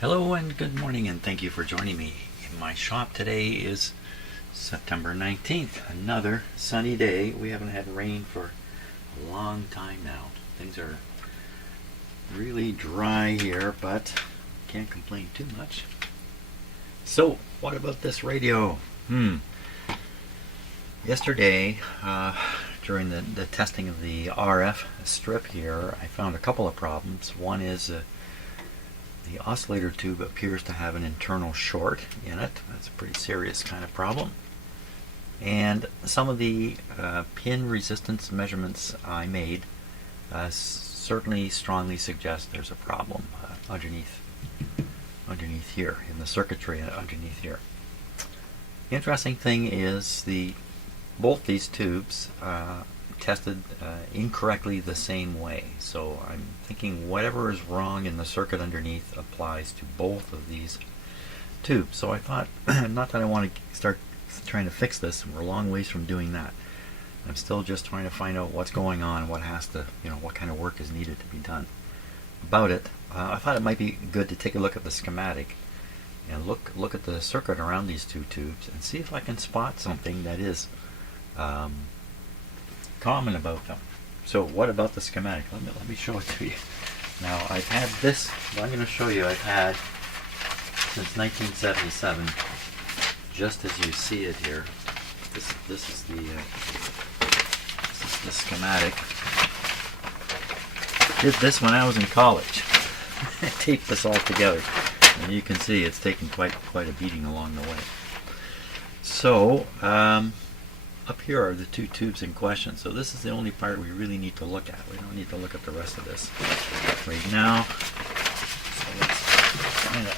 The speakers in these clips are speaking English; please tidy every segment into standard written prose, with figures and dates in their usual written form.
Hello and good morning, and thank you for joining me. In my shop today is September 19th, another sunny day. We haven't had rain for a long time now. Things are really dry here, but can't complain too much. So, what about this radio? Yesterday, during the testing of the RF strip here, I found a couple of problems. One is the oscillator tube appears to have an internal short in it. That's a pretty serious kind of problem. And some of the pin resistance measurements I made certainly strongly suggest there's a problem underneath here, in the circuitry underneath here. The interesting thing is both these tubes tested incorrectly the same way. So I'm thinking whatever is wrong in the circuit underneath applies to both of these tubes. So I thought, not that I want to start trying to fix this, we're a long ways from doing that. I'm still just trying to find out what's going on, what kind of work is needed to be done about it. I thought it might be good to take a look at the schematic and look at the circuit around these two tubes and see if I can spot something that is common about them. So what about the schematic? Let me show it to you. Now I've had this, what I'm going to show you, I've had since 1977, just as you see it here. This is the schematic. Did this when I was in college. I taped this all together, and you can see it's taken quite a beating along the way. So up here are the two tubes in question. So this is the only part we really need to look at. We don't need to look at the rest of this right now. So let's kind of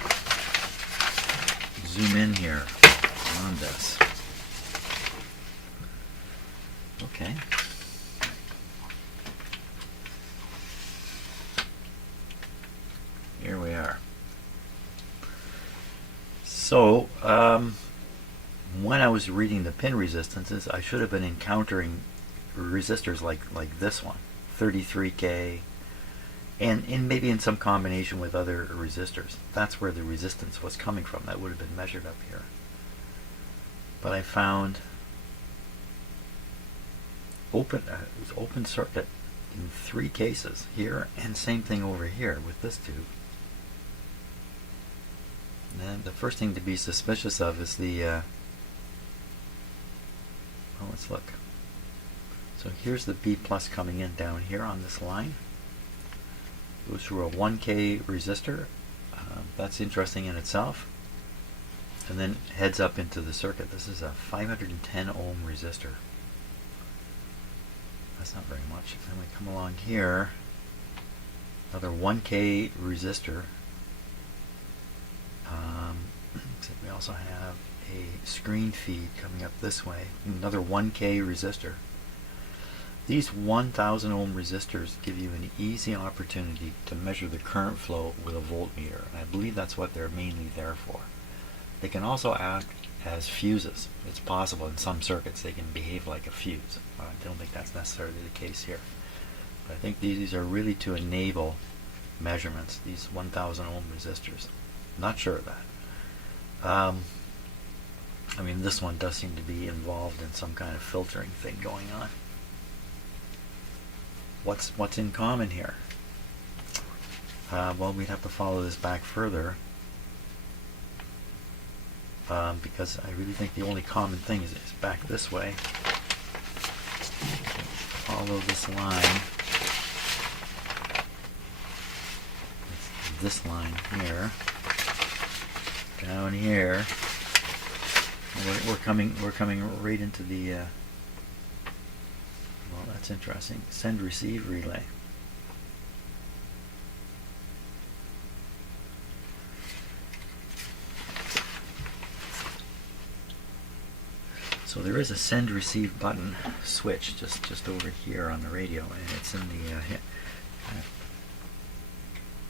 zoom in here on this. Okay. Here we are. So when I was reading the pin resistances, I should have been encountering resistors like this one, 33K, and maybe in some combination with other resistors. That's where the resistance was coming from. That would have been measured up here. But I found open circuit in 3 cases here, and same thing over here with this tube. And the first thing to be suspicious of is the well, let's look. So here's the B plus coming in down here on this line. Goes through a 1K resistor. That's interesting in itself. And then heads up into the circuit. This is a 510 ohm resistor. That's not very much. Then we come along here, another 1K resistor. Except we also have a screen feed coming up this way, another 1K resistor. These 1000 ohm resistors give you an easy opportunity to measure the current flow with a voltmeter, and I believe that's what they're mainly there for. They can also act as fuses. It's possible in some circuits they can behave like a fuse. I don't think that's necessarily the case here. But I think these are really to enable measurements, these 1000 ohm resistors. Not sure of that. I mean, this one does seem to be involved in some kind of filtering thing going on. What's in common here? Well, we'd have to follow this back further, because I really think the only common thing is back this way. Follow this line. It's this line here. Down here, we're coming right into the well, that's interesting, send receive relay. So there is a send receive button switch just over here on the radio, and it's in the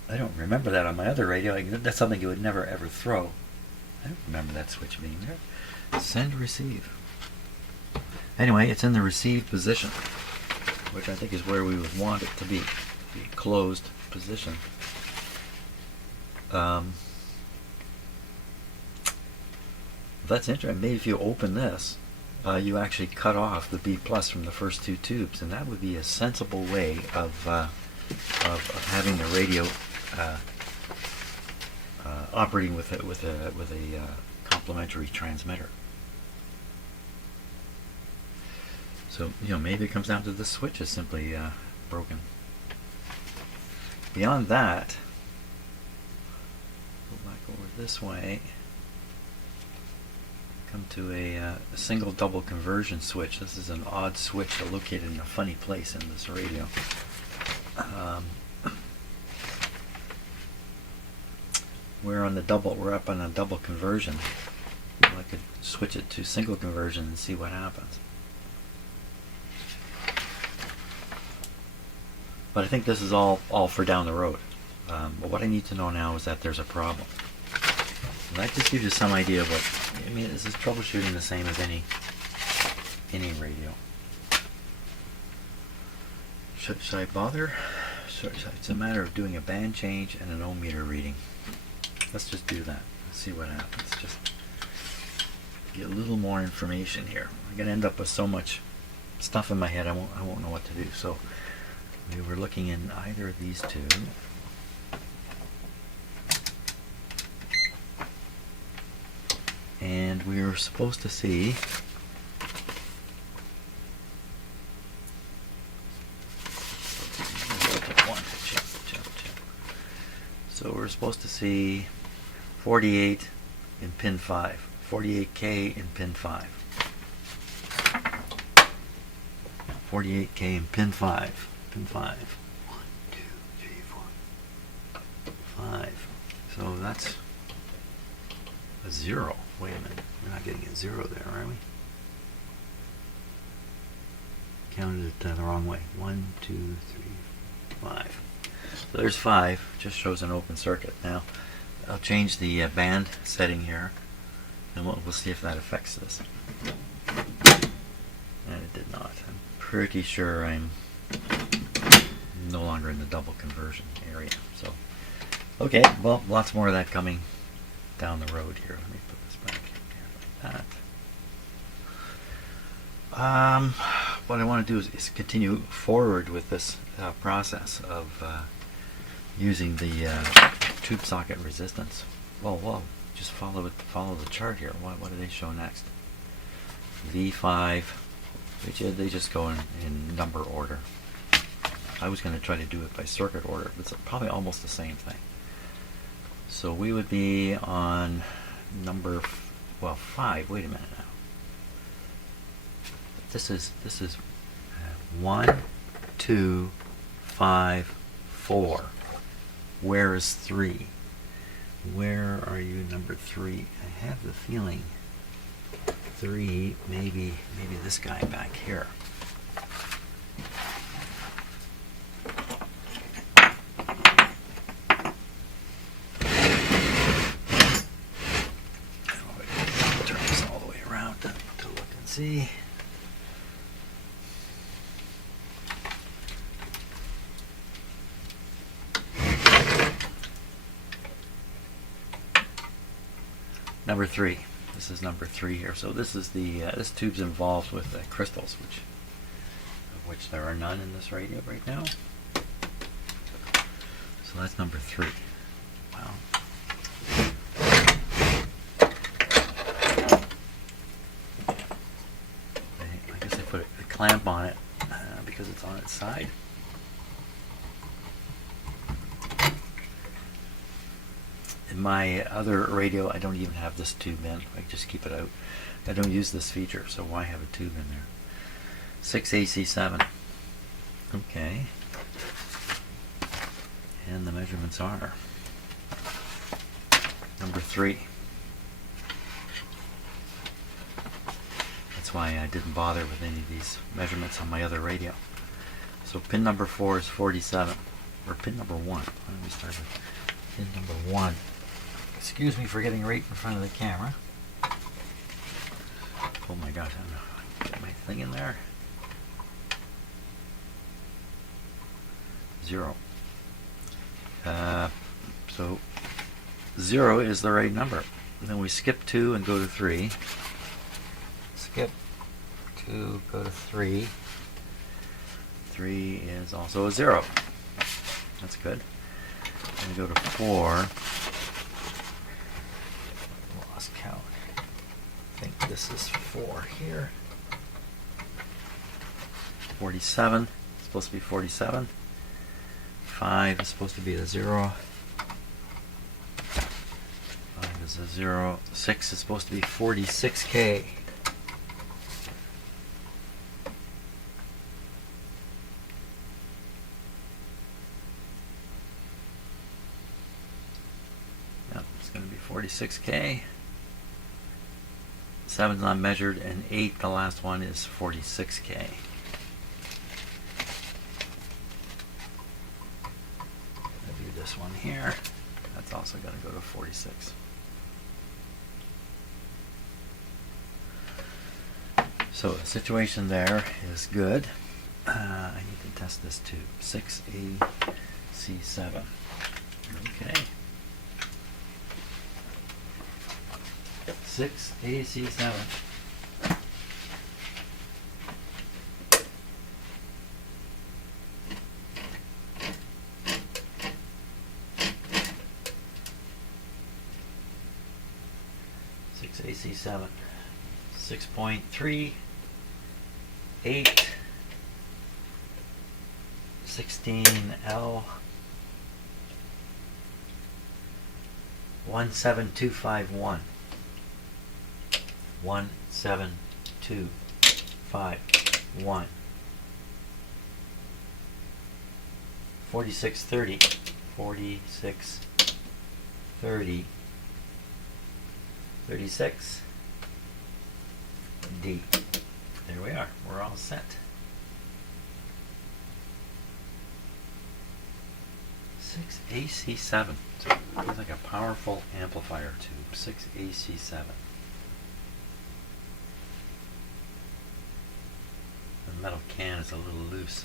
I don't remember that on my other radio. That's something you would never ever throw. I don't remember that switch being there. Send receive. Anyway, it's in the receive position, which I think is where we would want it to be, the closed position. That's interesting. Maybe if you open this, you actually cut off the B plus from the first two tubes, and that would be a sensible way of having the radio operating with a complementary transmitter. So maybe it comes down to the switch is simply broken. Beyond that, go back over this way. Come to a single double conversion switch. This is an odd switch located in a funny place in this radio. We're up on a double conversion. I could switch it to single conversion and see what happens. But I think this is all for down the road. But what I need to know now is that there's a problem. And that just gives you some idea of what, this is troubleshooting the same as any radio. Should I bother? It's a matter of doing a band change and an ohm meter reading. Let's just do that. Let's see what happens. Just get a little more information here. I'm gonna end up with so much stuff in my head I won't know what to do. So we were looking in either of these two. And we were supposed to see so we're supposed to see 48 in pin 5, 48K in pin 5, 48K in pin 5, pin 5. 1, 2, 3, 4, 5. So that's a 0. Wait a minute, we're not getting a 0 there, are we? Counted it the wrong way. 1, 2, 3, 5. So there's 5, just shows an open circuit. Now, I'll change the band setting here, and we'll see if that affects this. And it did not. I'm pretty sure I'm no longer in the double conversion area. So, okay, well, lots more of that coming down the road here. Let me put this back here like that. What I want to do is continue forward with this process of using the tube socket resistance. Whoa, just follow the chart here. What do they show next? V5. They just go in number order. I was going to try to do it by circuit order, but it's probably almost the same thing. So we would be on number 5. Wait a minute now. This is 1, 2, 5, 4. Where is 3? Where are you, number 3? I have the feeling 3, maybe this guy back here. Turn this all the way around to look and see. Number 3. This is number 3 here. So this is the this tube's involved with crystals, of which there are none in this radio right now. So that's number 3. Wow. I guess I put a clamp on it because it's on its side. In my other radio, I don't even have this tube in. I just keep it out. I don't use this feature, so why have a tube in there? 6AC7. Okay. And the measurements are number 3. That's why I didn't bother with any of these measurements on my other radio. So pin number 4 is 47. Or pin number 1. Why don't we start with pin number 1? Excuse me for getting right in front of the camera. Oh my gosh, I don't know. Get my thing in there. 0. So 0 is the right number. then we skip 2 and go to 3. Skip 2, go to 3. 3 is also a 0. That's good. And we go to 4. Lost count. I think this is 4 here. 47. It's supposed to be 47. 5 is supposed to be a 0. 5 is a 0. 6 is supposed to be 46K. Yep, it's going to be 46K. 7's not measured, and 8, the last one, is 46K. This one here, that's also going to go to 46. So the situation there is good. I need to test this too. 6AC7. Okay. 6AC7. AC7, 6.3, 8, 16L, 17251, 17251, 4630, 4630. 36 D. There we are. We're all set. 6AC7. It's like a powerful amplifier tube. 6AC7. The metal can is a little loose.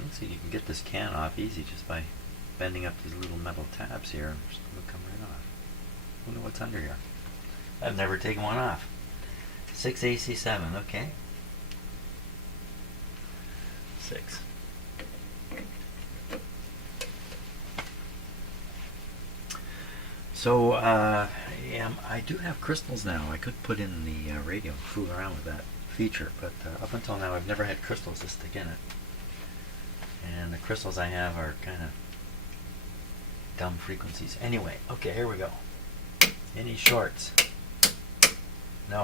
Let's see, you can get this can off easy just by bending up these little metal tabs here, and it'll come right off. Wonder what's under here. I've never taken one off. 6AC7, okay. 6. So, yeah, I do have crystals now. I could put in the radio and fool around with that feature, but up until now I've never had crystals to stick in it. And the crystals I have are kind of dumb frequencies. Anyway, okay, here we go. Any shorts? No.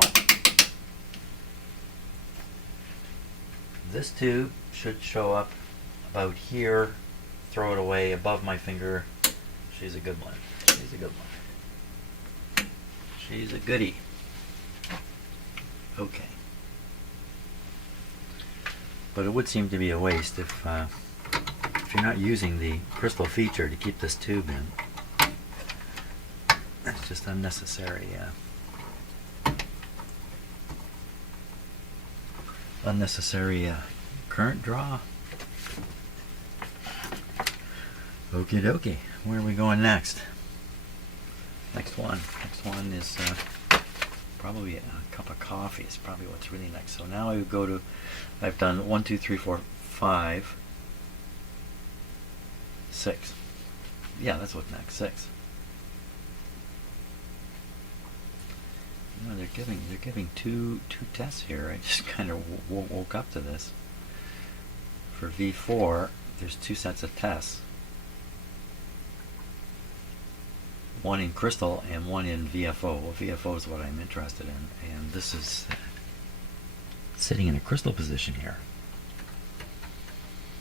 This tube should show up about here. Throw it away above my finger. She's a good one. She's a good one. She's a goodie. Okay. But it would seem to be a waste if you're not using the crystal feature to keep this tube in. It's just unnecessary. Unnecessary current draw. Okie dokie. Where are we going next? Next one. Next one is probably a cup of coffee. Is probably what's really next. So now I would go to. I've done 1, 2, 3, 4, 5, 6. Yeah, that's what's next. 6. No, they're giving two tests here. I just kind of woke up to this. For V4, there's 2 sets of tests. One in crystal and one in VFO. Well, VFO is what I'm interested in, and this is sitting in a crystal position here.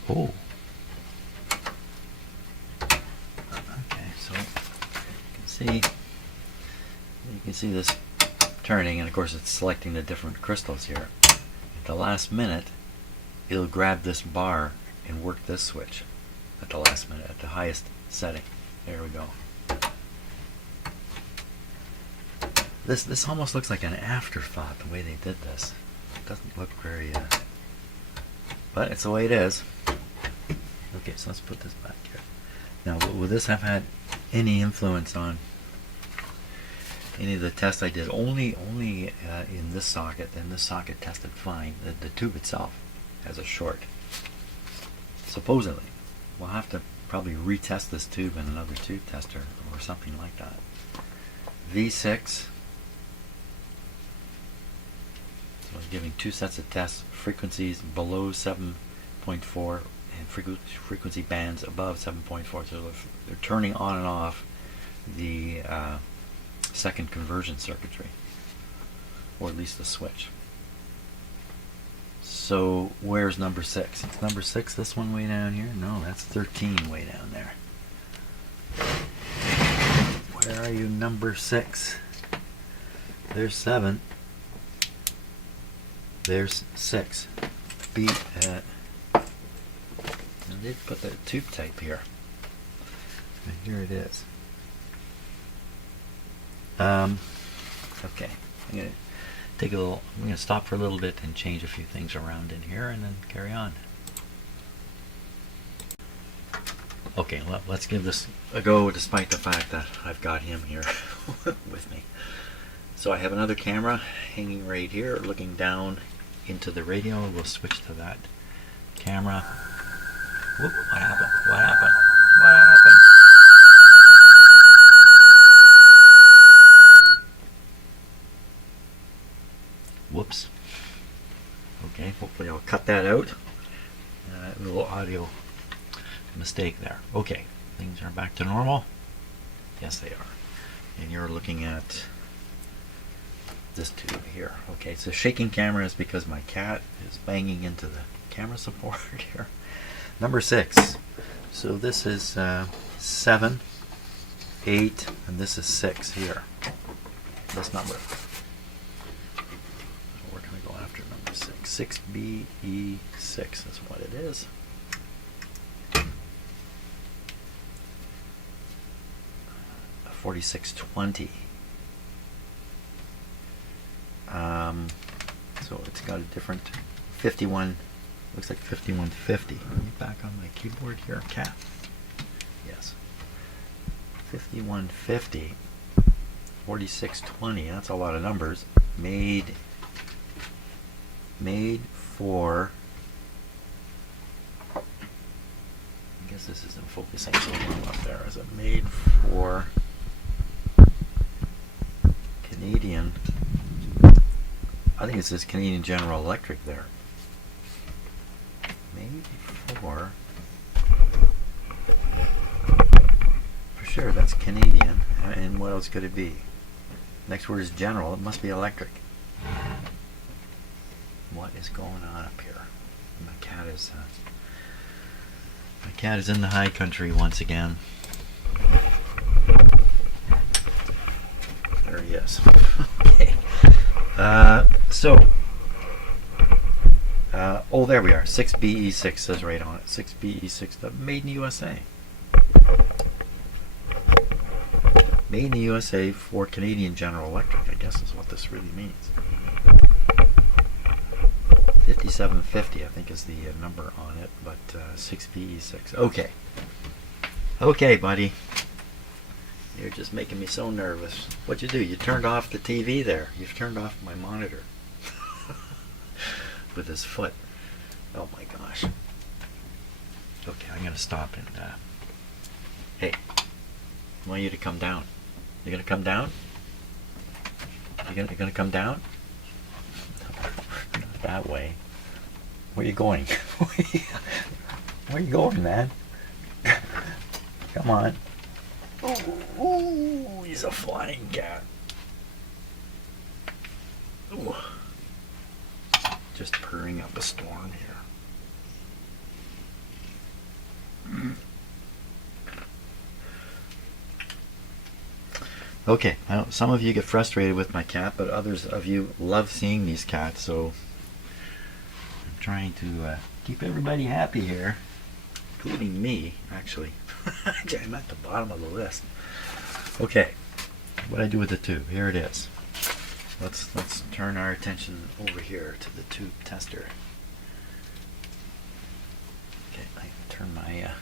Oh. Okay, so you can see this turning, and of course it's selecting the different crystals here. At the last minute, it'll grab this bar and work this switch at the last minute, at the highest setting. There we go. This almost looks like an afterthought, the way they did this. It doesn't look very, but it's the way it is. Okay, so let's put this back here. Now, will this have had any influence on any of the tests I did? Only in this socket, and this socket tested fine. The tube itself has a short. Supposedly. We'll have to probably retest this tube in another tube tester or something like that. V6. So I'm giving 2 sets of tests, frequencies below 7.4 and frequency bands above 7.4. So they're turning on and off the second conversion circuitry, or at least the switch. So where's number 6? It's number 6, this one way down here? No, that's 13 way down there. Where are you, number 6? There's 7. There's 6. They put the tube type here. And here it is. Okay, I'm gonna take a little. I'm gonna stop for a little bit and change a few things around in here, and then carry on. Okay, let's give this a go, despite the fact that I've got him here with me. So I have another camera hanging right here, looking down into the radio. We'll switch to that camera. Whoop, what happened? What happened? What happened? Whoops. Okay, hopefully I'll cut that out. A little audio mistake there. Okay, things are back to normal. Yes, they are. And you're looking at this tube here. Okay, so shaking camera is because my cat is banging into the camera support here. Number 6. So this is 7, 8, and this is 6 here. This number. We're going to go after number 6. 6BE6 is what it is. A 4620. So it's got a different 51. Looks like 5150. Let me back on my keyboard here. Cat. Yes. 5150. 4620. That's a lot of numbers. Made for. I guess this isn't focusing so well up there. Is it made for Canadian? I think it says Canadian General Electric there. Made for sure, that's Canadian. And what else could it be? Next word is general. It must be electric. What is going on up here? My cat is in the high country once again. There he is. Okay. Oh, there we are. 6BE6 says right on it. 6BE6, made in the USA. Made in the USA for Canadian General Electric, I guess is what this really means. 5750, I think, is the number on it, but 6BE6. Okay. Okay, buddy. You're just making me so nervous. What'd you do? You turned off the TV there. You've turned off my monitor. With his foot. Oh my gosh. Okay, I'm going to stop and... hey. I want you to come down. You going to come down? You going to come down? Not that way. Where are you going? Where are you going, man? Come on. Ooh, he's a flying cat. Ooh. Just purring up a storm here. Okay, I know some of you get frustrated with my cat, but others of you love seeing these cats, so I'm trying to keep everybody happy here, including me, actually. I'm at the bottom of the list. Okay, what do I do with the tube? Here it is. Let's turn our attention over here to the tube tester. Okay, I turn my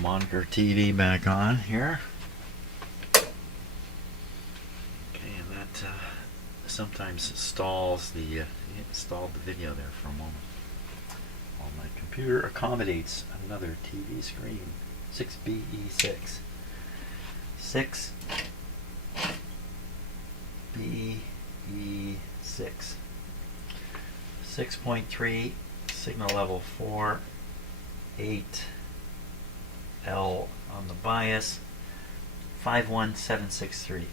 monitor TV back on here. Okay, and that sometimes stalls the stalled the video there for a moment. While my computer accommodates another TV screen. 6BE6. 6BE6. 6.3 signal level 4. 8L on the bias. 51763.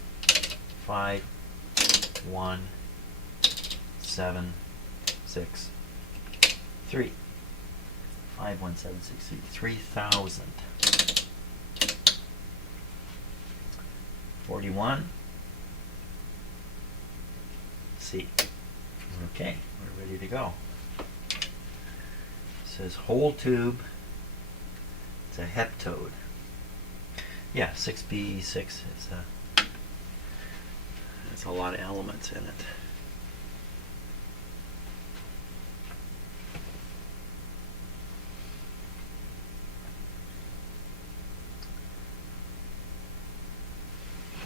51763. 51763. 3000. 41. C. Okay, we're ready to go. It says whole tube. It's a heptode. Yeah, 6BE6 is it's a lot of elements in it.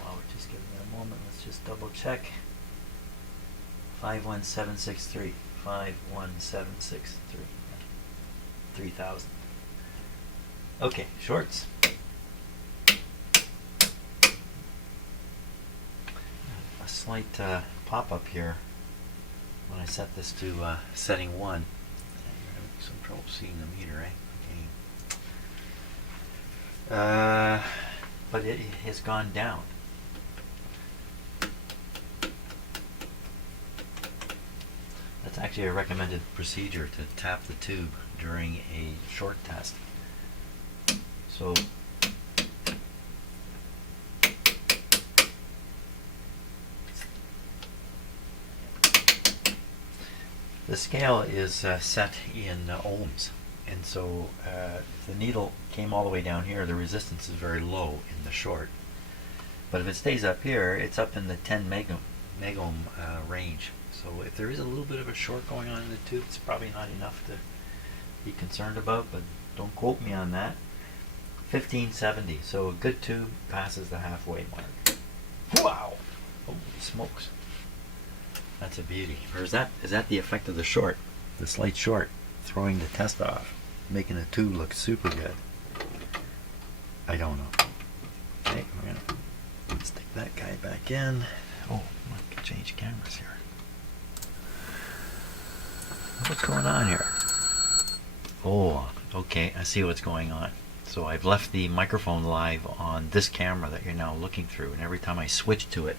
While we're just giving it a moment, let's just double check. 51763. 51763. 3000. Okay, shorts. A slight pop-up here when I set this to setting 1. You're having some trouble seeing the meter, eh? Okay. But it has gone down. That's actually a recommended procedure, to tap the tube during a short test. So the scale is set in ohms, and so if the needle came all the way down here, the resistance is very low in the short. But if it stays up here, it's up in the 10 megohm range. So if there is a little bit of a short going on in the tube, it's probably not enough to be concerned about, but don't quote me on that. 1570, so a good tube passes the halfway mark. Wow! Holy smokes. That's a beauty. Or is that the effect of the short? The slight short, throwing the test off, making the tube look super good. I don't know. Okay, we're gonna stick that guy back in. Oh, I can change cameras here. What's going on here? Oh, okay, I see what's going on. So I've left the microphone live on this camera that you're now looking through, and every time I switch to it,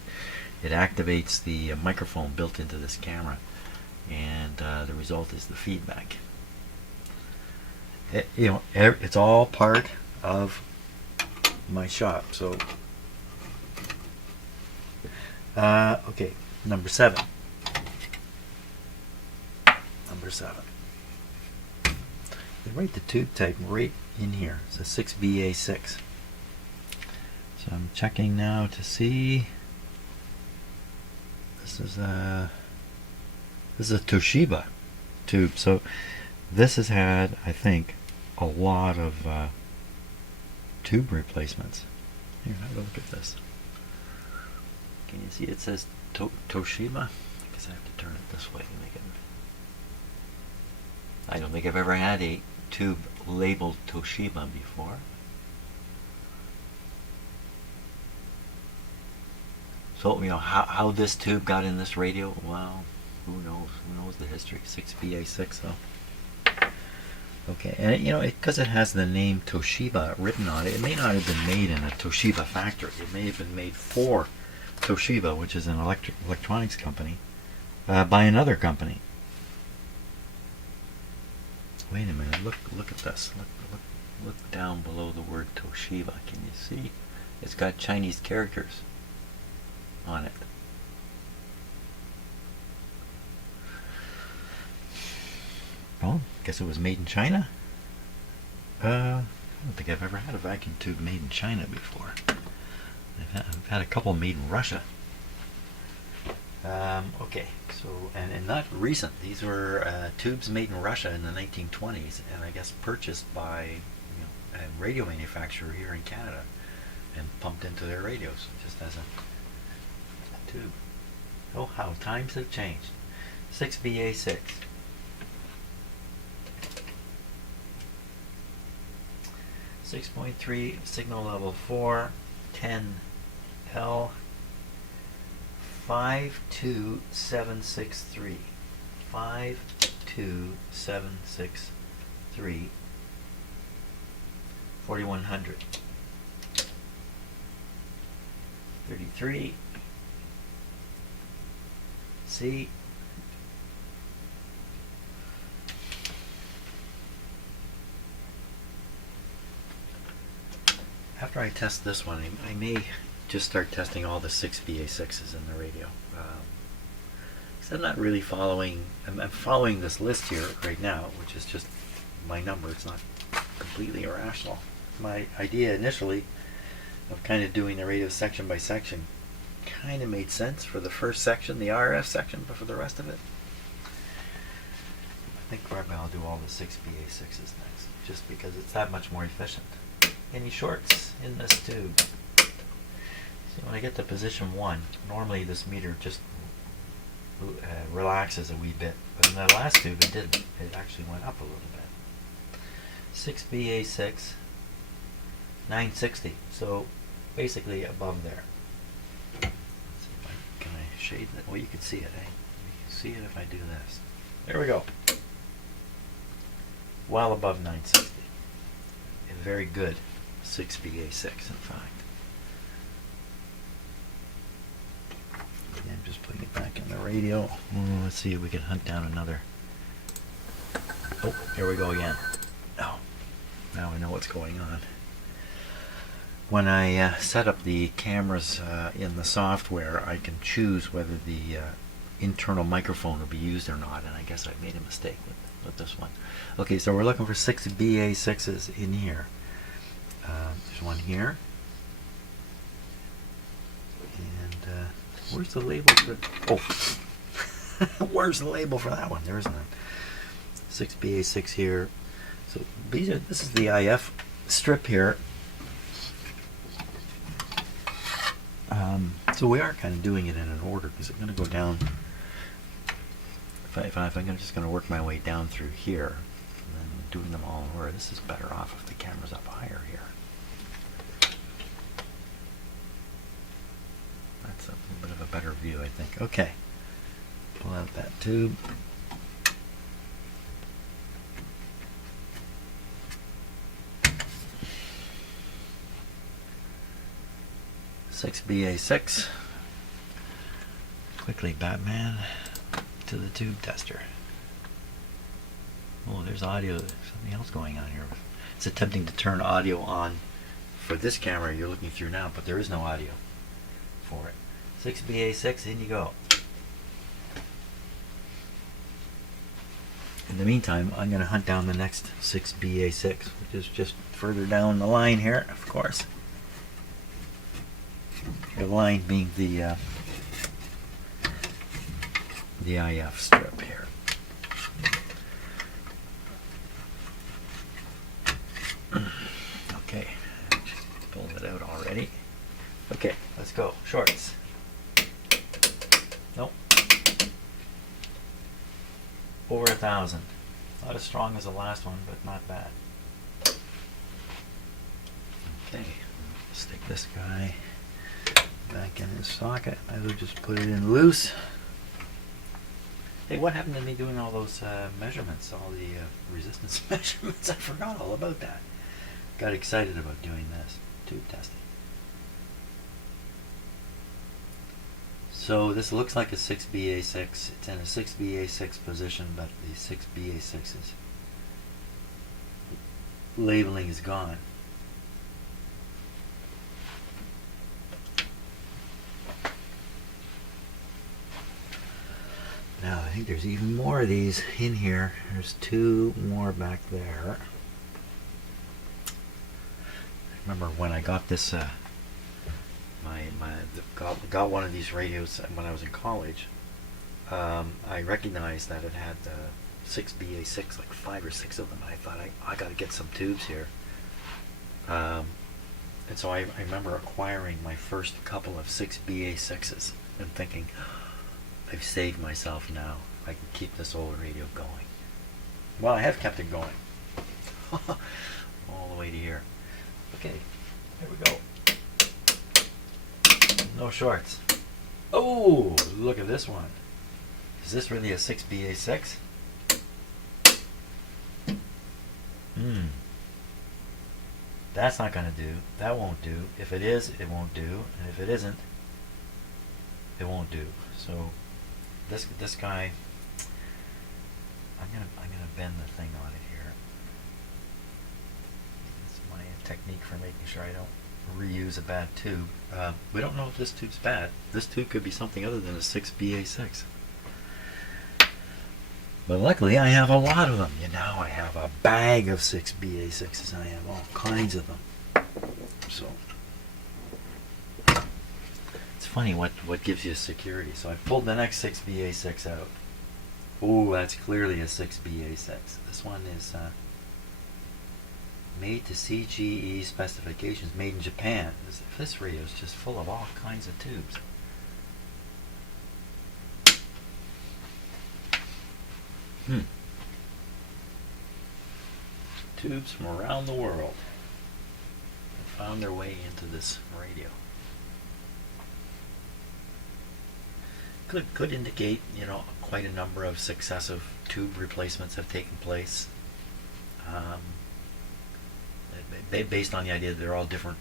it activates the microphone built into this camera, and the result is the feedback. It's all part of my shop. So, okay, number 7. Number 7. They write the tube type right in here. It's a 6BA6. So I'm checking now to see. This is a Toshiba tube. So this has had, I think, a lot of tube replacements. Here, have a look at this. Can you see it says Toshiba? I guess I have to turn it this way to make it. I don't think I've ever had a tube labeled Toshiba before. So, how this tube got in this radio, well, who knows? Who knows the history? 6BA6 though. Okay, and because it has the name Toshiba written on it, it may not have been made in a Toshiba factory. It may have been made for Toshiba, which is an electronics company, by another company. Wait a minute, look at this. Look down below the word Toshiba. Can you see? It's got Chinese characters on it. Well, guess it was made in China. I don't think I've ever had a vacuum tube made in China before. I've had a couple made in Russia. Okay, so and not recent. These were tubes made in Russia in the 1920s, and I guess purchased by radio manufacturer here in Canada and pumped into their radios just as a tube. Oh, how times have changed. 6BA6. 6.3 signal level 4, 10L 52763. 52763. 4100. 33. C. After I test this one, I may just start testing all the 6BA6s in the radio. Because I'm not really following, I'm following this list here right now, which is just my number. It's not completely irrational. My idea initially of kind of doing the radio section by section kind of made sense for the first section, the RF section, but for the rest of it, I think probably I'll do all the 6BA6s next, just because it's that much more efficient. Any shorts in this tube? See, when I get to position 1, normally this meter just relaxes a wee bit, but in that last tube it didn't. It actually went up a little bit. 6BA6, 960, so basically above there. Let's see if can I shade that? Well, you can see it, eh? You can see it if I do this. There we go. Well above 960. A very good 6BA6, in fact. I'm just putting it back in the radio. Let's see if we can hunt down another. Oh, here we go again. Oh, now I know what's going on. When I set up the cameras in the software, I can choose whether the internal microphone will be used or not, and I guess I made a mistake with this one. Okay, so we're looking for 6BA6s in here. There's one here. And where's the label for... Oh! Where's the label for that one? There isn't none. 6BA6 here. So this is the IF strip here. So we are kind of doing it in an order, because I'm going to go down... If I'm just going to work my way down through here, and then doing them all in order. This is better off if the camera's up higher here. That's a little bit of a better view, I think. Okay. Pull out that tube. BA6. Quickly, Batman, to the tube tester. Oh, there's audio. There's something else going on here. It's attempting to turn audio on for this camera you're looking through now, but there is no audio for it. 6BA6, in you go. In the meantime, I'm going to hunt down the next 6BA6, which is just further down the line here, of course. The line being the IF strip here. Okay, pulled it out already. Okay, let's go. Shorts. Nope. Over 1,000. Not as strong as the last one, but not bad. Okay, stick this guy back in his socket. I will just put it in loose. Hey, what happened to me doing all those measurements, all the resistance measurements? I forgot all about that. Got excited about doing this, tube testing. So this looks like a 6BA6. It's in a 6BA6 position, but the 6BA6's labeling is gone. Now I think there's even more of these in here. There's 2 more back there. I remember when I got this, got one of these radios when I was in college. I recognized that it had the 6BA6, like 5 or 6 of them. I thought I got to get some tubes here. And so I remember acquiring my first couple of 6BA6s and thinking, I've saved myself now. I can keep this old radio going. Well, I have kept it going. All the way to here. Okay, here we go. No shorts. Oh, look at this one. Is this really a 6BA6? That's not going to do. That won't do. If it is, it won't do. And if it isn't, it won't do. So this guy, I'm gonna bend the thing on it here. It's my technique for making sure I don't reuse a bad tube. We don't know if this tube's bad. This tube could be something other than a 6BA6. But luckily I have a lot of them. Now I have a bag of 6BA6s. I have all kinds of them. So it's funny what gives you security. So I pulled the next 6BA6 out. Oh, that's clearly a 6BA6. This one is made to CGE specifications, made in Japan. This radio is just full of all kinds of tubes. Tubes from around the world have found their way into this radio. Could indicate, quite a number of successive tube replacements have taken place. Based on the idea that they're all different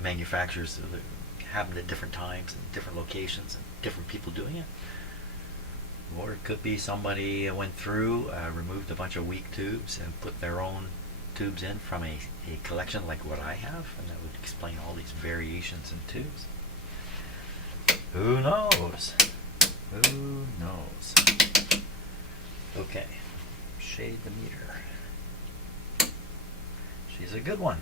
manufacturers that happened at different times and different locations and different people doing it. Or it could be somebody went through, removed a bunch of weak tubes and put their own tubes in from a collection like what I have, and that would explain all these variations in tubes. Who knows? Who knows? Okay, shade the meter. She's a good one.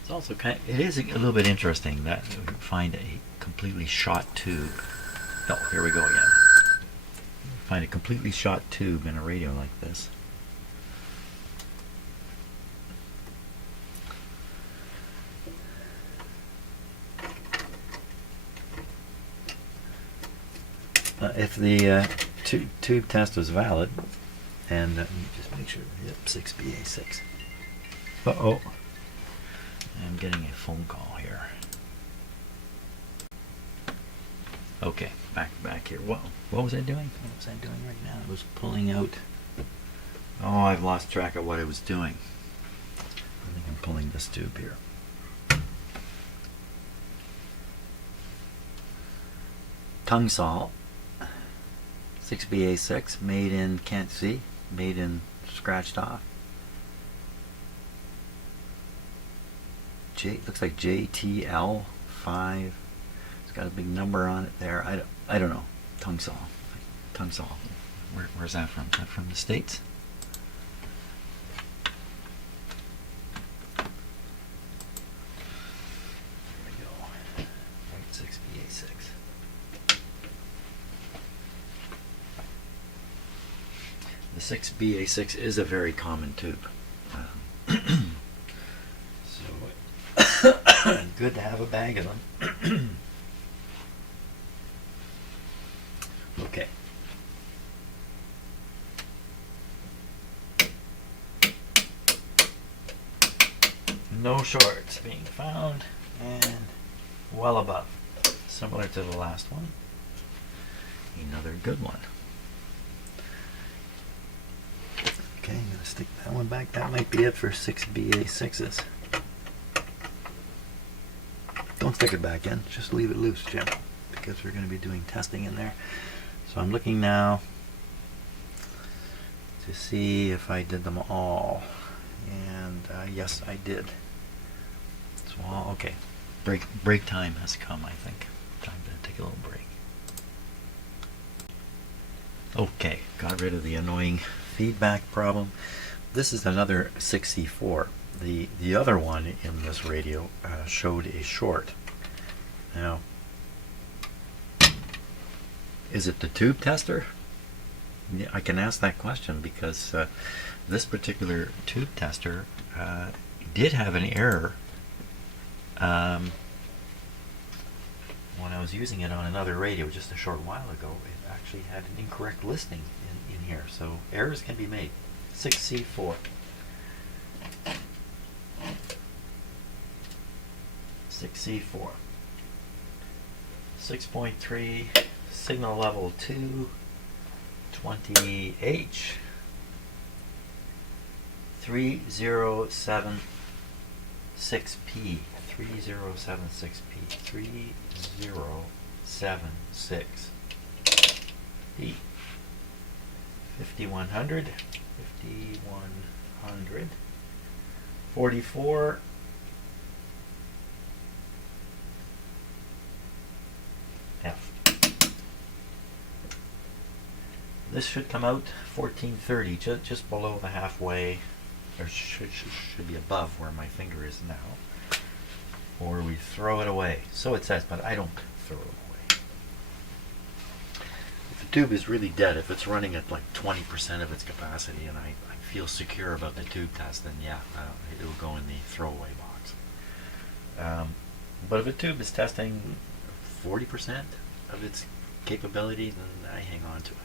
It's also it is a little bit interesting that we find a completely shot tube. Oh, here we go again. Find a completely shot tube in a radio like this. If the tube test was valid, and let me just make sure, yep, 6BA6. Uh-oh. I'm getting a phone call here. Okay, back here. What was I doing? What was I doing right now? I was pulling out. Oh, I've lost track of what I was doing. I think I'm pulling this tube here. Tongue saw. 6BA6, made in, can't see, made in, scratched off. Looks like JTL5. It's got a big number on it there. I don't know. Tongue saw. Where's that from? Is that from the States? There we go. Right, 6BA6. The 6BA6 is a very common tube. So good to have a bag of them. Okay. No shorts being found, and well above. Similar to the last one. Another good one. Okay, I'm going to stick that one back. That might be it for 6BA6s. Don't stick it back in. Just leave it loose, Jim, because we're going to be doing testing in there. So I'm looking now to see if I did them all. And yes, I did. So, okay. Break time has come, I think. Time to take a little break. Okay, got rid of the annoying feedback problem. This is another 6C4. The other one in this radio showed a short. Now, is it the tube tester? Yeah, I can ask that question because this particular tube tester did have an error when I was using it on another radio just a short while ago. It actually had an incorrect listing in here, so errors can be made. 6C4. 6C4. 6.3, signal level 2, 20H, 3076P, 3076P, 3076P, 5100, 5100, 44, F. This should come out 1430, just below the halfway, or should be above where my finger is now. Or we throw it away. So it says, but I don't throw it away. If the tube is really dead, if it's running at like 20% of its capacity, and I feel secure about the tube test, then yeah, it will go in the throwaway box. But if a tube is testing 40% of its capability, then I hang on to it.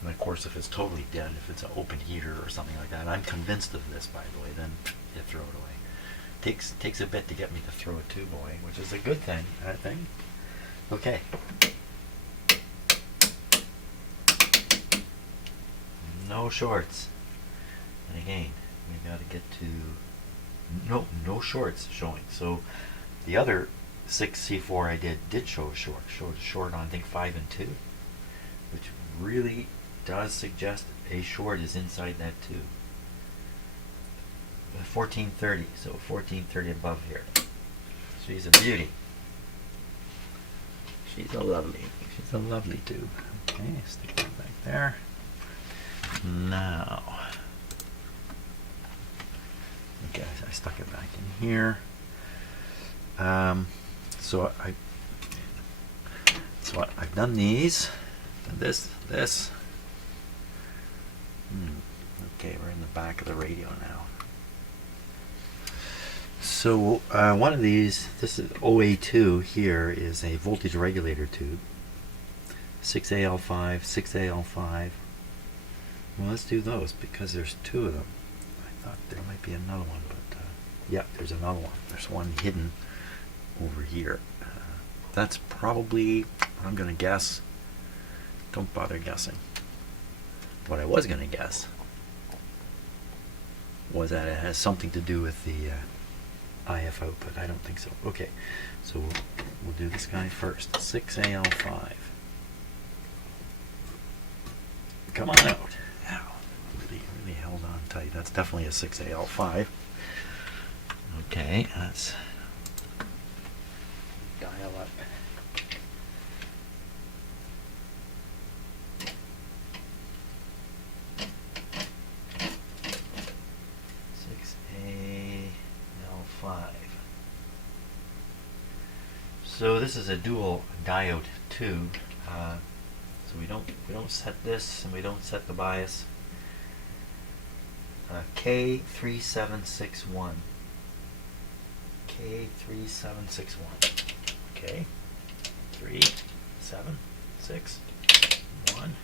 And of course, if it's totally dead, if it's an open heater or something like that, and I'm convinced of this, by the way, then you throw it away. Takes a bit to get me to throw a tube away, which is a good thing, I think. Okay. No shorts. And again, we got to get to no shorts showing. So the other 6C4 I did show a short. Showed a short on I think 5 and 2, which really does suggest a short is inside that tube. 1430, so 1430 above here. She's a beauty. She's a lovely tube. Okay, stick that back there. Now, okay, I stuck it back in here. So I've done these. This. Okay, we're in the back of the radio now. So one of these, this is OA2 here, is a voltage regulator tube. 6AL5, 6AL5. Well, let's do those because there's two of them. I thought there might be another one, but yeah, there's another one. There's one hidden over here. That's probably, I'm going to guess, don't bother guessing. What I was going to guess was that it has something to do with the IF output. I don't think so. Okay, so we'll do this guy first. 6AL5. Come on out. Ow. Really held on tight. That's definitely a 6AL5. Okay, let's dial up. So this is a dual diode tube. So we don't set this and we don't set the bias. K3761. K3761. Okay. 3761.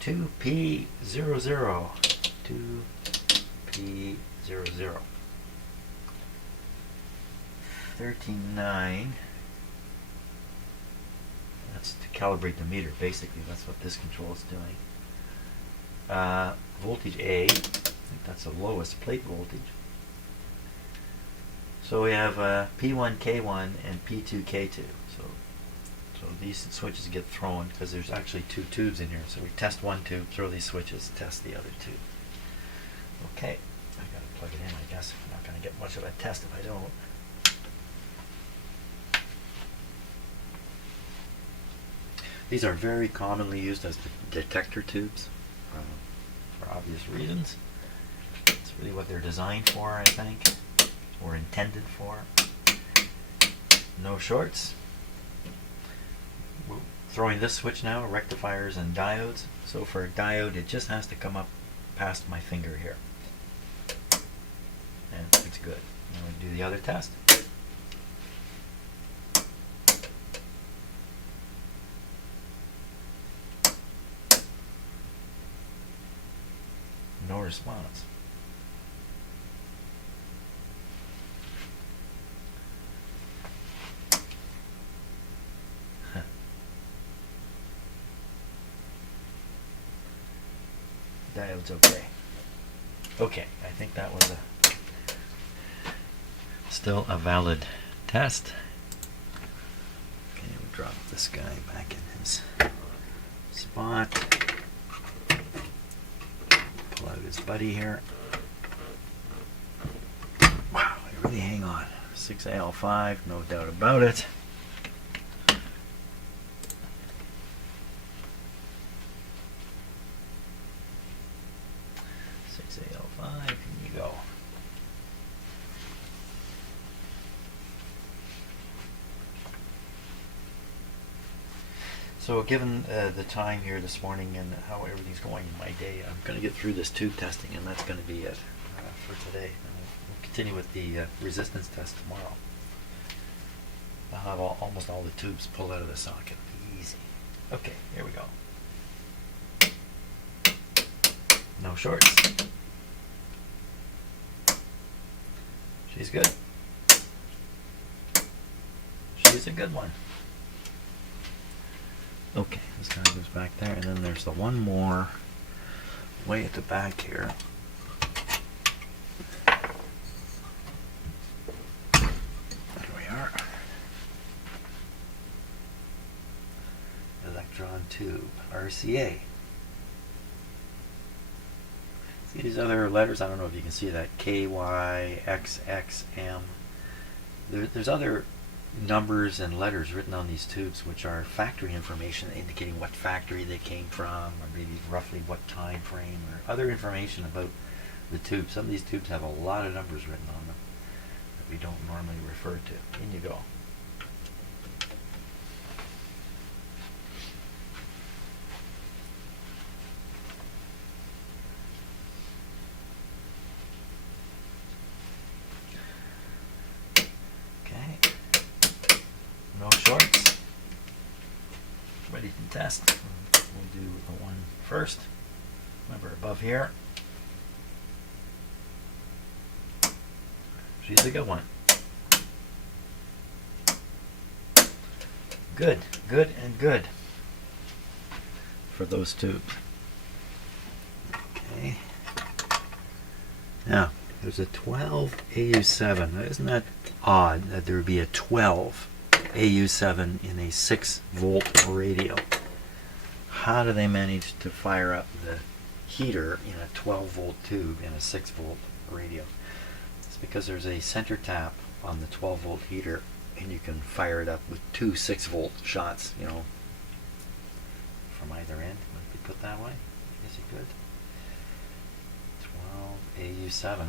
2P00. 2P00. 39. That's to calibrate the meter. Basically, that's what this control is doing. Voltage A. I think that's the lowest plate voltage. So we have P1K1 and P2K2. So these switches get thrown because there's actually two tubes in here. So we test one tube, throw these switches, test the other tube. Okay, I gotta plug it in. I guess I'm not gonna get much of a test if I don't. These are very commonly used as detector tubes for obvious reasons. It's really what they're designed for, I think, or intended for. No shorts. We'll throwing this switch now, rectifiers and diodes. So for a diode, it just has to come up past my finger here. And it's good. Now we do the other test. No response. Diode's okay. Okay, I think that was still a valid test. Okay, we'll drop this guy back in his spot. Pull out his buddy here. Wow, they really hang on. 6AL5, no doubt about it. 6AL5, here you go. So given the time here this morning and how everything's going in my day, I'm going to get through this tube testing, and that's going to be it for today. We'll continue with the resistance test tomorrow. I'll have almost all the tubes pulled out of the socket. Easy. Okay, here we go. No shorts. She's good. She's a good one. Okay, this guy goes back there, and then there's the one more way at the back here. There we are. Electron tube, RCA. See these other letters? I don't know if you can see that. K, Y, X, X, M. There's other numbers and letters written on these tubes which are factory information indicating what factory they came from, or maybe roughly what time frame, or other information about the tube. Some of these tubes have a lot of numbers written on them that we don't normally refer to. In you go. No shorts. Ready to test. We'll do the one first. Remember above here. She's a good one. Good, good, and good for those tubes. Okay. Now, there's a 12 AU7. Now, isn't that odd that there would be a 12 AU7 in a 6-volt radio? How do they manage to fire up the heater in a 12-volt tube in a 6-volt radio? It's because there's a center tap on the 12-volt heater, and you can fire it up with two 6-volt shots, you know, from either end. Might be put that way. I guess you could. 12 AU7.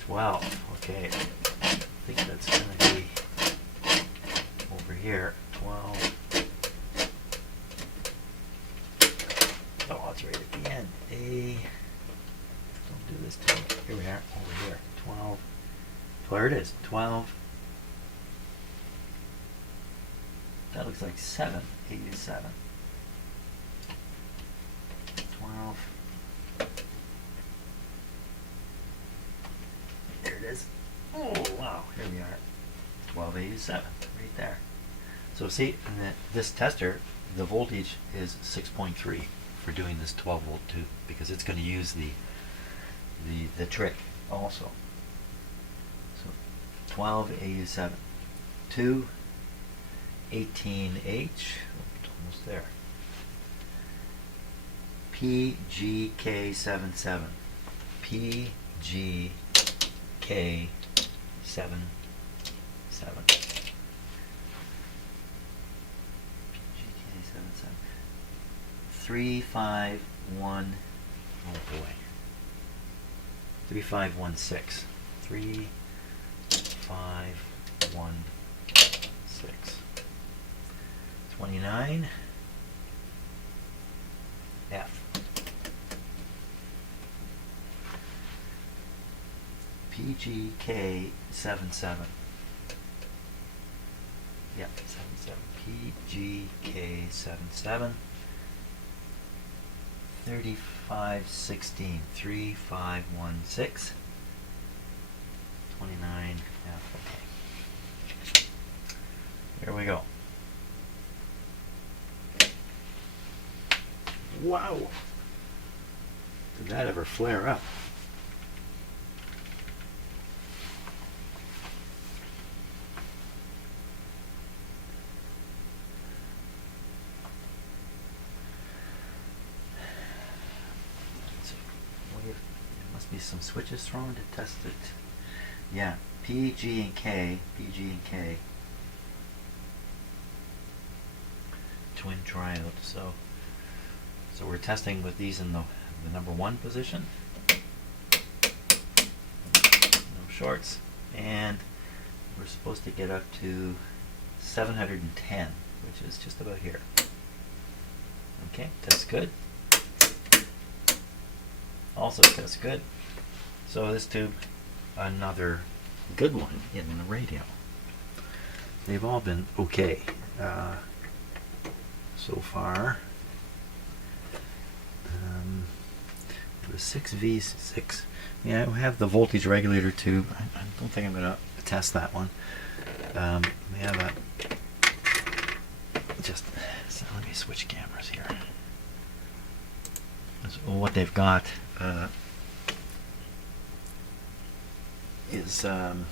12. Okay. I think that's going to be over here. 12. Oh, it's right at the end. Don't do this to me. Here we are. Over here. 12. There it is. 12. That looks like 7. 87. 12. There it is. Oh, wow. Here we are. 1287. Right there. So see, in this tester, the voltage is 6.3 for doing this 12-volt tube, because it's going to use the trick also. So 12 AU7. 2 18H. Almost there. PGK77. PGK77. 351. Oh boy. 3516. 3516. 6. 29. F. PGK77. Yep, 77. PGK77. 3516. 3516. 29 F. Okay. Here we go. Wow! Did that ever flare up? There must be some switches thrown to test it. Yeah, P, G, and K. Twin triode. So we're testing with these in the number 1 position. No shorts. And we're supposed to get up to 710, which is just about here. Okay, that's good. Also that's good. So this tube, another good one in the radio. They've all been okay so far. The 6V6. Yeah, I have the voltage regulator tube. I don't think I'm going to test that one. We have a so let me switch cameras here. So what they've got is hold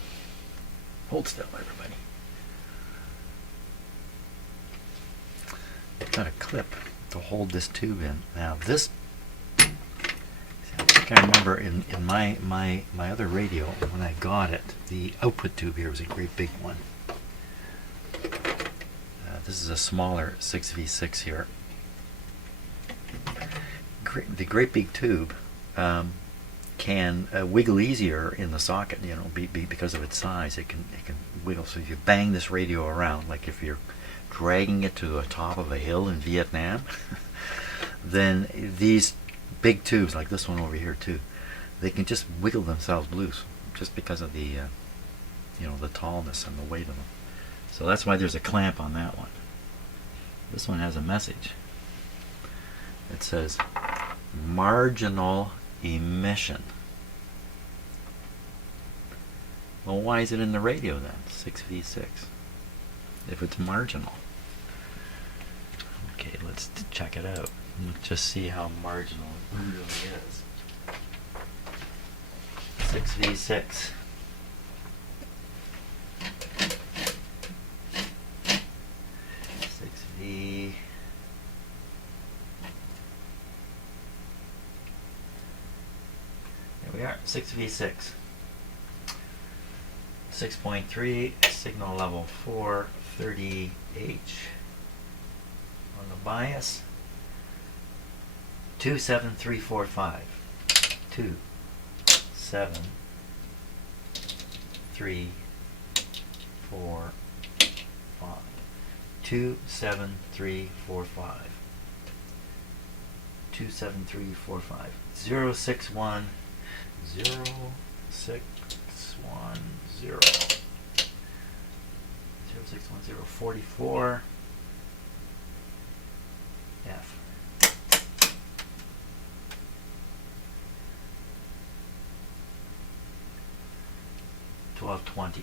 still, everybody. I've got a clip to hold this tube in. Now this, I think I remember in my other radio when I got it, the output tube here was a great big one. This is a smaller 6V6 here. The great big tube can wiggle easier in the socket, you know, because of its size. It can wiggle. So if you bang this radio around, like if you're dragging it to the top of a hill in Vietnam, then these big tubes, like this one over here too, they can just wiggle themselves loose just because of the you know, the tallness and the weight of them. So that's why there's a clamp on that one. This one has a message. It says marginal emission. Well, why is it in the radio then? 6V6. If it's marginal. Okay, let's check it out. Let's just see how marginal it really is. 6V6. There we are, 6V6. 6.3, signal level 430H on the bias. 27345. 27345. 27345. 27345. 061 0610 0610 44 F. $12.20.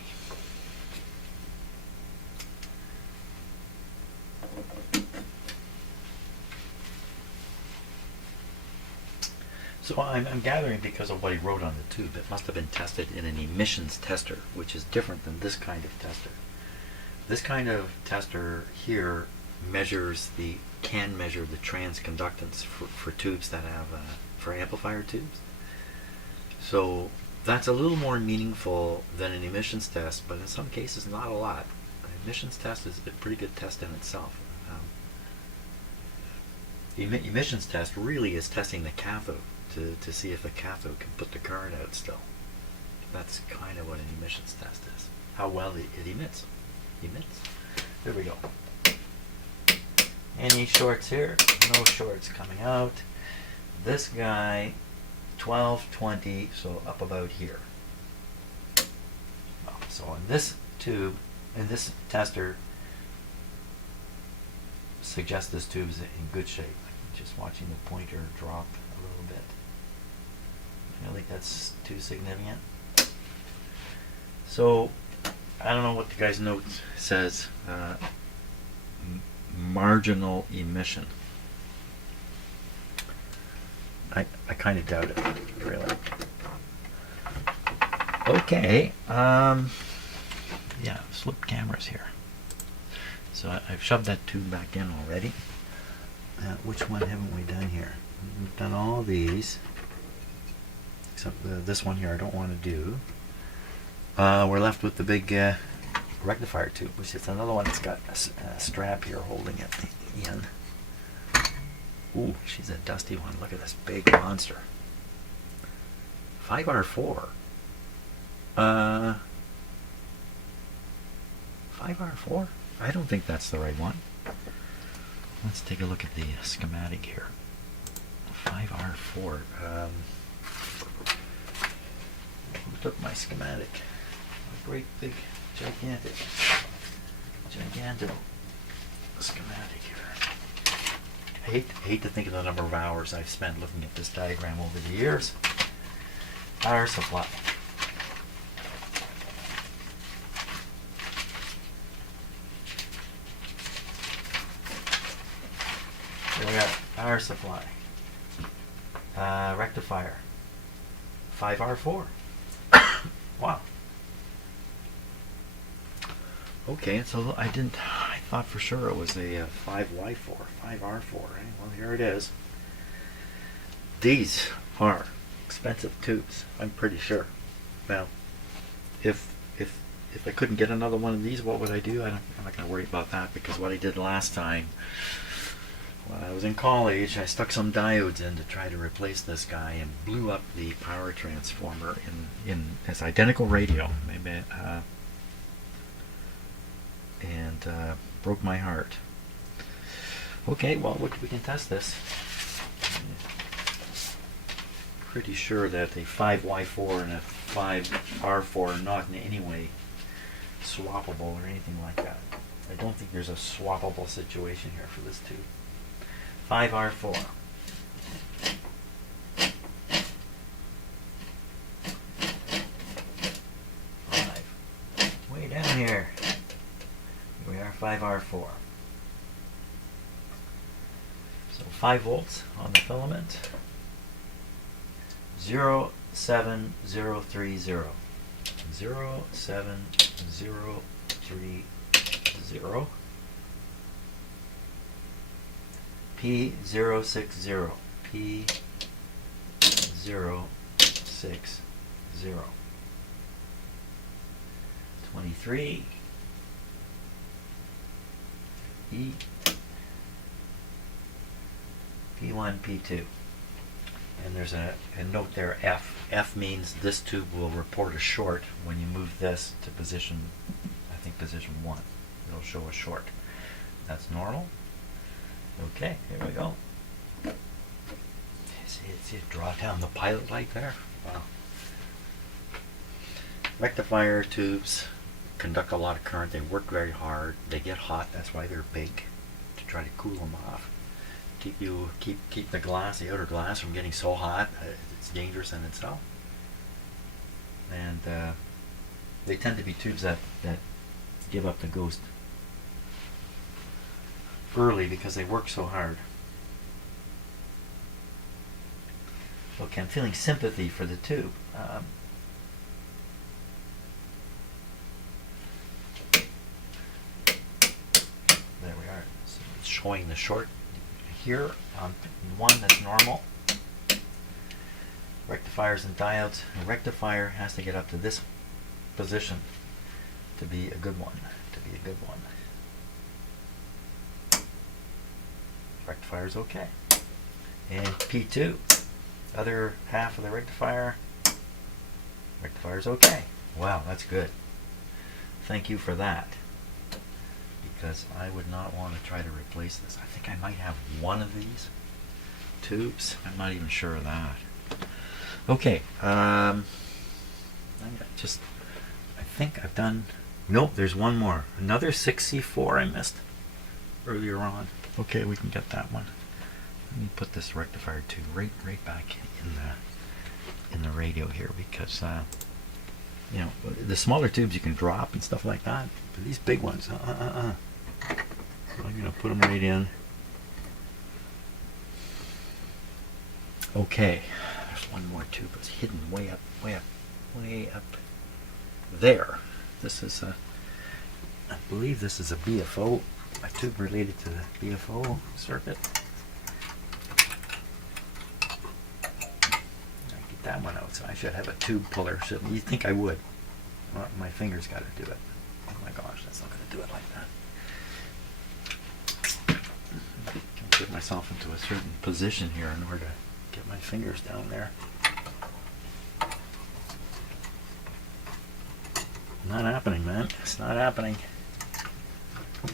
So I'm gathering because of what he wrote on the tube, it must have been tested in an emissions tester, which is different than this kind of tester. This kind of tester here can measure the transconductance for tubes that have for amplifier tubes. So that's a little more meaningful than an emissions test, but in some cases not a lot. An emissions test is a pretty good test in itself. The emissions test really is testing the cathode to see if the cathode can put the current out still. That's kind of what an emissions test is. How well it emits. There we go. Any shorts here? No shorts coming out. This guy, 12, 20, so up about here. So in this tube, in this tester, suggests this tube is in good shape. Just watching the pointer drop a little bit. I don't think that's too significant. So I don't know what the guy's note says. Marginal emission. I kind of doubt it, really. Okay. Yeah, flip cameras here. So I've shoved that tube back in already. Which one haven't we done here? We've done all these, except this one here I don't want to do. We're left with the big rectifier tube, which is another one that's got a strap here holding it in. Ooh, she's a dusty one. Look at this big monster. 5R4. 5R4? I don't think that's the right one. Let's take a look at the schematic here. 5R4. Who took my schematic? A great big gigantic schematic here. I hate to think of the number of hours I've spent looking at this diagram over the years. Power supply. There we are. Power supply. Rectifier. 5R4. Wow. Okay, so I thought for sure it was a 5Y4, 5R4, right? Well, here it is. These are expensive tubes, I'm pretty sure. Now, if I couldn't get another one of these, what would I do? I'm not going to worry about that, because what I did last time, when I was in college, I stuck some diodes in to try to replace this guy and blew up the power transformer in this identical radio. Maybe, and broke my heart. Okay, well, we can test this. Pretty sure that a 5Y4 and a 5R4 are not in any way swappable or anything like that. I don't think there's a swappable situation here for this tube. 5R4. Way down here. We are 5R4. So 5 volts on the filament. 07030. 07030. P060. P060. 23. E. P1, P2. And there's a note there, F. F means this tube will report a short when you move this to position, I think position 1. It'll show a short. That's normal. Okay, here we go. See it draw down the pilot light there? Wow. Rectifier tubes conduct a lot of current. They work very hard. They get hot. That's why they're big, to try to cool them off. Keep the glass, the outer glass, from getting so hot. It's dangerous in itself. And they tend to be tubes that give up the ghost early because they work so hard. Okay, I'm feeling sympathy for the tube. There we are. So it's showing the short here on one that's normal. Rectifiers and diodes. A rectifier has to get up to this position to be a good one. Rectifier's okay. And P2, other half of the rectifier's okay. Wow, that's good. Thank you for that. because I would not want to try to replace this. I think I might have one of these tubes. I'm not even sure of that. Okay, I think I've done. Nope, there's one more. Another 6C4 I missed earlier on. Okay, we can get that one. Let me put this rectifier tube right back in the radio here, because you know, the smaller tubes you can drop and stuff like that, but these big ones, I'm gonna put them right in. Okay, there's one more tube. It's hidden way up there. This is I believe this is a BFO, a tube related to the BFO circuit. That one out, so I should have a tube puller. Shouldn't you think I would? Well, my fingers got to do it. Oh my gosh, that's not going to do it like that. Can get myself into a certain position here in order to get my fingers down there. Not happening, man. It's not happening. I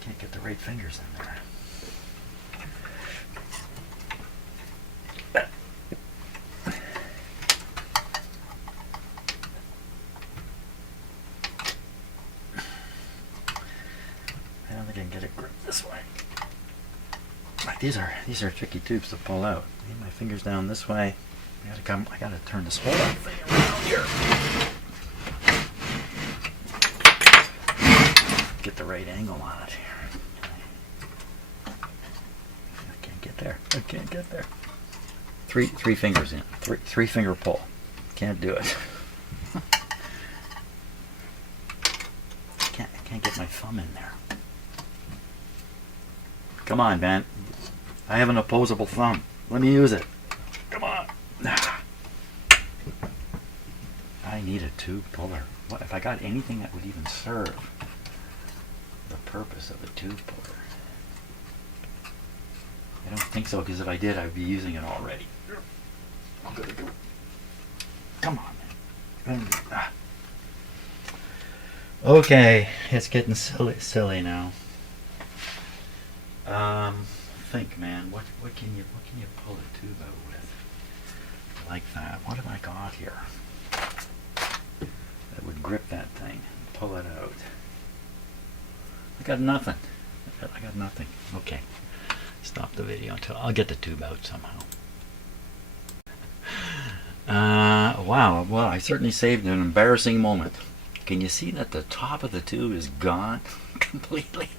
can't get the right fingers in there. These are tricky tubes to pull out. Get my fingers down this way. I gotta turn this whole thing around here. Get the right angle on it here. I can't get there. I can't get there. Three fingers in. Three finger pull. Can't do it. I can't get my thumb in there. Come on, man. I have an opposable thumb. Let me use it. Come on. I need a tube puller. What if I got anything that would even serve the purpose of a tube puller? I don't think so, because if I did, I'd be using it already. I'm gonna do it. Come on, man. Okay, it's getting silly now. Think, man, what can you pull a tube out with like that? What have I got here that would grip that thing and pull it out? I got nothing. I got nothing. Okay, stop the video until I'll get the tube out somehow. Wow. Well, I certainly saved an embarrassing moment. Can you see that the top of the tube is gone completely?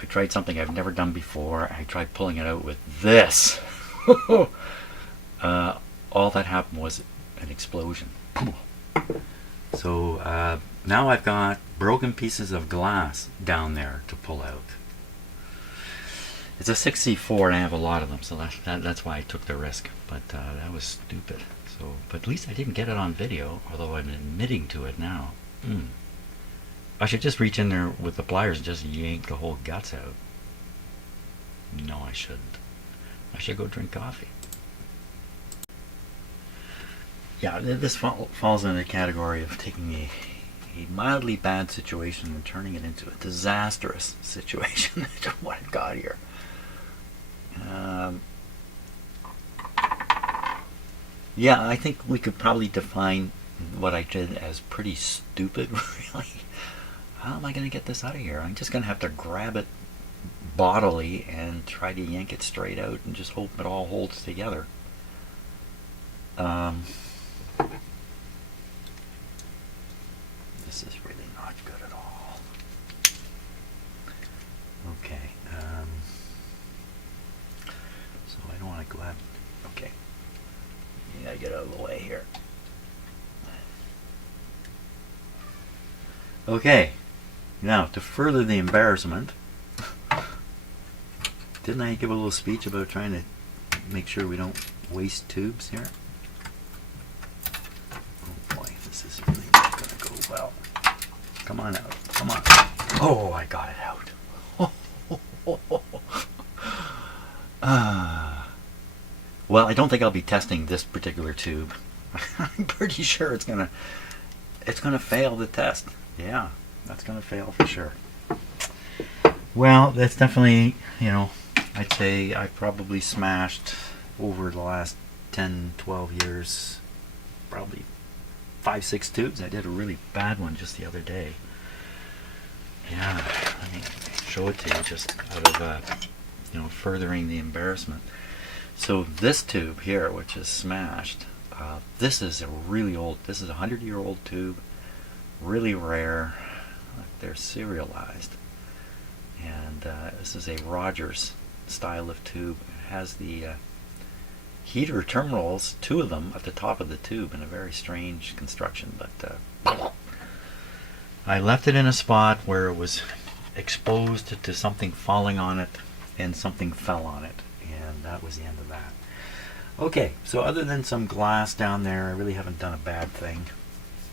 I tried something I've never done before. I tried pulling it out with this. All that happened was an explosion. So now I've got broken pieces of glass down there to pull out. It's a 6C4 and I have a lot of them, so that's why I took the risk. But that was stupid. So, but at least I didn't get it on video, although I'm admitting to it now. I should just reach in there with the pliers and just yank the whole guts out. No, I shouldn't. I should go drink coffee. Yeah, this falls in the category of taking a mildly bad situation and turning it into a disastrous situation. What I've got here. Yeah, I think we could probably define what I did as pretty stupid, really. How am I going to get this out of here? I'm just going to have to grab it bodily and try to yank it straight out and just hope it all holds together. This is really not good at all. Okay. So I don't want to go ahead. Okay. You got to get out of the way here. Okay. Now, to further the embarrassment, didn't I give a little speech about trying to make sure we don't waste tubes here? Oh boy, this is really not going to go well. Come on out. Come on. Oh, I got it out. Well, I don't think I'll be testing this particular tube. I'm pretty sure it's gonna fail the test. Yeah. That's going to fail for sure. Well, that's definitely, I'd say I probably smashed over the last 10, 12 years, probably 5, 6 tubes. I did a really bad one just the other day. Yeah, let me show it to you just out of, furthering the embarrassment. So this tube here, which is smashed, this is a really old, this is a 100-year-old tube, really rare. They're serialized. And this is a Rogers style of tube. It has the heater terminals, 2 of them, at the top of the tube in a very strange construction. But I left it in a spot where it was exposed to something falling on it, and something fell on it. And that was the end of that. Okay, so other than some glass down there, I really haven't done a bad thing.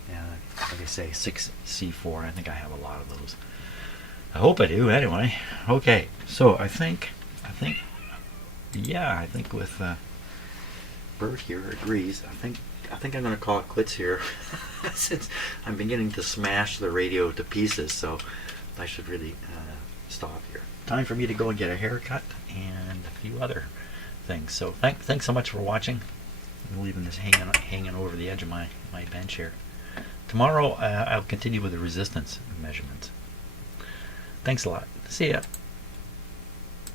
And like I say, 6C4, I think I have a lot of those. I hope I do, anyway. Okay, so I think with Bert here agrees. I think I'm going to call it quits here, since I'm beginning to smash the radio to pieces. So I should really stop here. Time for me to go and get a haircut and a few other things. So thanks so much for watching. I'm leaving this hanging over the edge of my bench here. Tomorrow I'll continue with the resistance measurements. Thanks a lot. See ya.